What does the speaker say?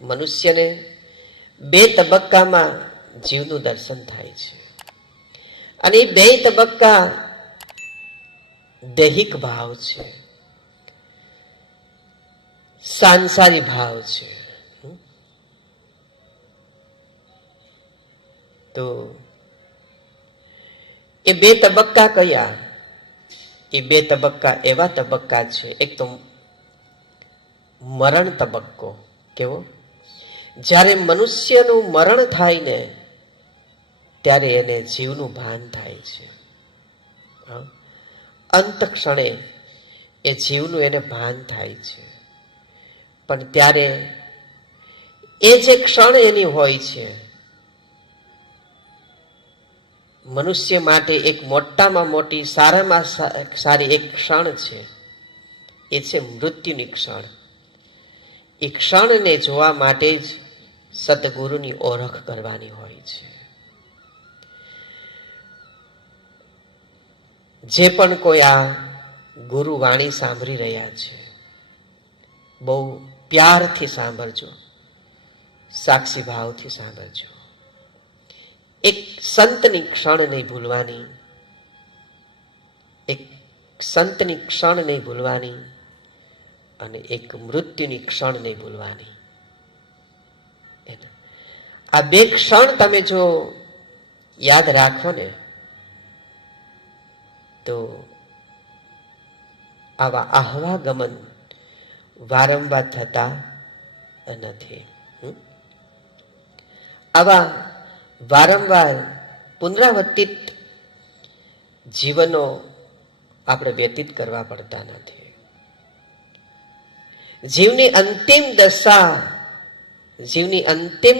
મનુષ્યને બે તબક્કામાં જીવનું દર્શન થાય છે અને એ બે તબક્કા દૈહિક ભાવ છે, સાંસારિક ભાવ છે. તો એ બે તબક્કા કયા? એ બે તબક્કા એવા તબક્કા છે, એક તો મરણ તબક્કો. કેવો? જ્યારે મનુષ્યનું મરણ થાય ને ત્યારે એને જીવનું ભાન થાય છે. અંત ક્ષણે એ જીવનું એને ભાન થાય છે. પણ ત્યારે એ જે ક્ષણ એની હોય છે, મનુષ્ય માટે એક મોટામાં મોટી સારામાં સારી એક ક્ષણ છે, એ છે મૃત્યુની ક્ષણ. એ ક્ષણને જોવા માટે જ સદગુરુની ઓળખ કરવાની હોય છે. જે પણ કોઈ આ ગુરુ વાણી સાંભળી રહ્યા છે, બહુ પ્યારથી સાંભળજો, સાક્ષી ભાવથી સાંભળજો. એક સંતની ક્ષણ નહીં ભૂલવાની, એક સંતની ક્ષણ નહીં ભૂલવાની અને એક મૃત્યુની ક્ષણ નહીં ભૂલવાની. આ બે ક્ષણ તમે જો યાદ રાખો ને તો આવા આહવાગમન વારંવાર થતા નથી. આવા વારંવાર પુનરાવર્તિત જીવનો આપણે વ્યતીત કરવા પડતા નથી. જીવની અંતિમ દશા, જીવની અંતિમ